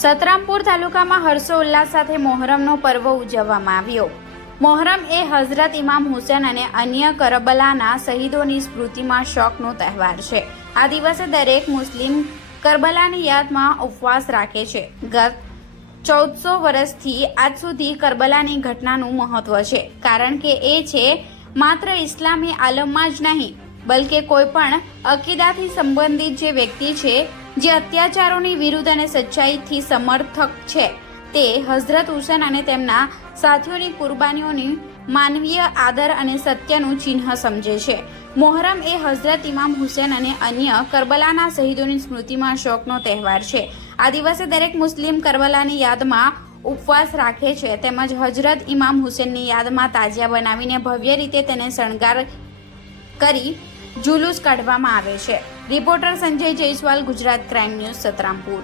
સતરામપુર તાલુકામાં હર્ષોલ્લાસ સાથે મોહરમનો પર્વ ઉજવવામાં આવ્યો. મોહરમ એ હઝરત ઇમામ હુસેન અને અન્ય કરબલાના શહીદોની સ્મૃતિમાં શોકનો તહેવાર છે. આ દિવસે દરેક મુસ્લિમ કરબલાની યાદમાં ઉપવાસ રાખે છે. ગત ચૌદસો વર્ષથી આજ સુધી કરબલાની ઘટનાનું મહત્વ છે. કારણ કે એ છે, માત્ર ઇસ્લામી આલમમાં જ નહીં, બલકે કોઈ પણ અકીદાથી સંબંધિત જે વ્યક્તિ છે જે અત્યાચારોની વિરુદ્ધ અને સચ્ચાઈથી સમર્થક છે. તે હઝરત હુસેન અને તેમના સાથીઓની કુરબાનીઓની માનવીય આદર અને સત્યનું ચિહ્ન સમજે છે. મોહરમ એ હઝરત ઇમામ હુસેન અને અન્ય કરબલાના શહીદોની સ્મૃતિમાં શોકનો તહેવાર છે. આ દિવસે દરેક મુસ્લિમ કરબલાની યાદમાં ઉપવાસ રાખે છે. તેમજ હજરત ઇમામ હુસેનની યાદમાં તાજિયા બનાવીને ભવ્ય રીતે તેને શણગાર કરી જુલુસ કાઢવામાં આવે છે. Reporter Sanjay Jaiswal Gujarat crime news Santrampur.